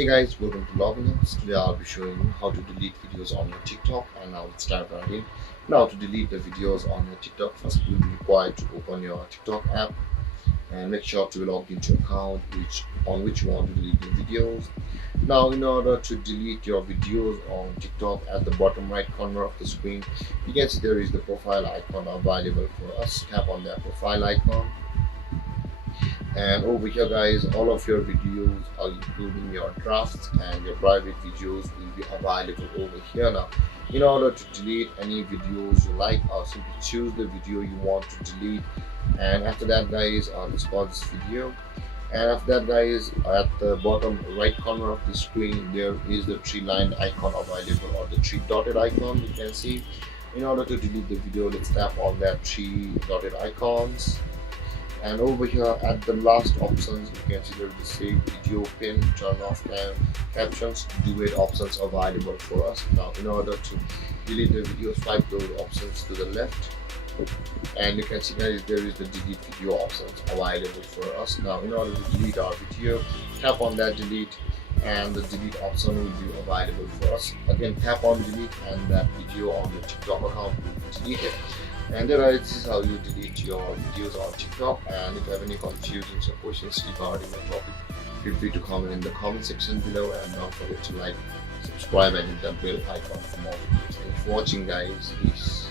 Hey guys, welcome to Loggins. Today I'll be showing you how to delete videos on your TikTok, and now let's dive right in. Now to delete the videos on your TikTok, first you'll be required to open your TikTok app and make sure to log into your account on which you want to delete the videos. Now in order to delete your videos on TikTok, at the bottom right corner of the screen you can see there is the profile icon available for us. Tap on that profile icon, and over here guys, all of your videos are including your drafts and your private videos will be available over here. Now in order to delete any videos you like, simply choose the video you want to delete, and after that guys, let's pause this video. And after that guys, at the bottom right corner of the screen there is the three line icon available, or the three dotted icon you can see. In order to delete the video, let's tap on that three dotted icons, and over here at the last options you can see there is the save video, pin, turn off, and captions, duet options available for us. Now in order to delete the video, swipe those options to the left, and you can see guys there is the delete video options available for us. Now in order to delete our video, tap on that delete, and the delete option will be available for us. Again, tap on delete and that video on your TikTok account will be deleted. And this is how you delete your videos on TikTok. And if you have any confusions or questions regarding the topic, feel free to comment in the comment section below, and don't forget to like, subscribe, and hit that bell icon for more videos. Thanks for watching guys. Peace.